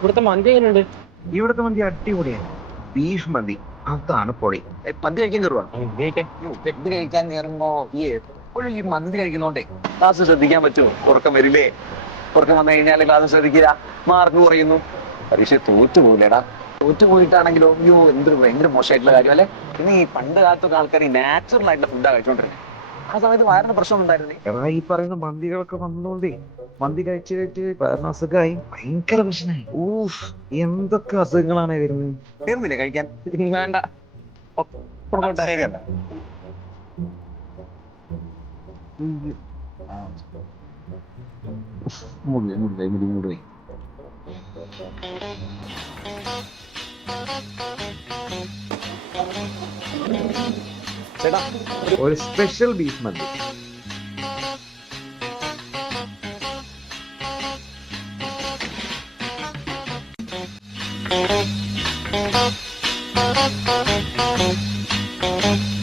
ഇവിടുത്തെ മന്തി എങ്ങനെയുണ്ട്? ഇവിടുത്തെ മന്തി അടിപൊളിയാണ്. ബീഫ് മന്തി അതാണ് പൊളി. മന്തി കഴിക്കാൻ കയറുവാ. ഇത് കഴിക്കാൻ കയറുമ്പോ എപ്പോഴും ഈ മന്തി കഴിക്കുന്നോണ്ടേ ക്ലാസ് ശ്രദ്ധിക്കാൻ പറ്റുമോ? ഉറക്കം വരില്ലേ? ഉറക്കം വന്നു കഴിഞ്ഞാൽ ക്ലാസ് ശ്രദ്ധിക്കില്ല, മാർക്ക് കുറയുന്നു, പരീക്ഷ തോറ്റു പോകില്ലേടാ. തോറ്റു പോയിട്ടാണെങ്കിലോ അയ്യോ എന്തൊരു ഭയങ്കര മോശമായിട്ടുള്ള കാര്യം അല്ലെ. പിന്നെ ഈ പണ്ട് കാലത്തൊക്കെ ആൾക്കാർ ഈ നാച്ചുറൽ ആയിട്ടുള്ള ഫുഡാണ് കഴിച്ചോണ്ടിരുന്നത്. ആ സമയത്ത് വയറിന് പ്രശ്നം ഉണ്ടായിരുന്നേ. എടാ ഈ പറയുന്ന മന്തികളൊക്കെ വന്നോണ്ടേ മന്തി കഴിച്ച് കഴിച്ച് വയറിന് അസുഖമായി ഭയങ്കര പ്രശ്നമായി. ഊഫ്, എന്തൊക്കെ അസുഖങ്ങളാണ് വരുന്നത്. തീർന്നില്ലേ കഴിക്കാൻ? വേണ്ട. ശരിയല്ല. ചേട്ടാ ഒരു special beef mandi. Thank you.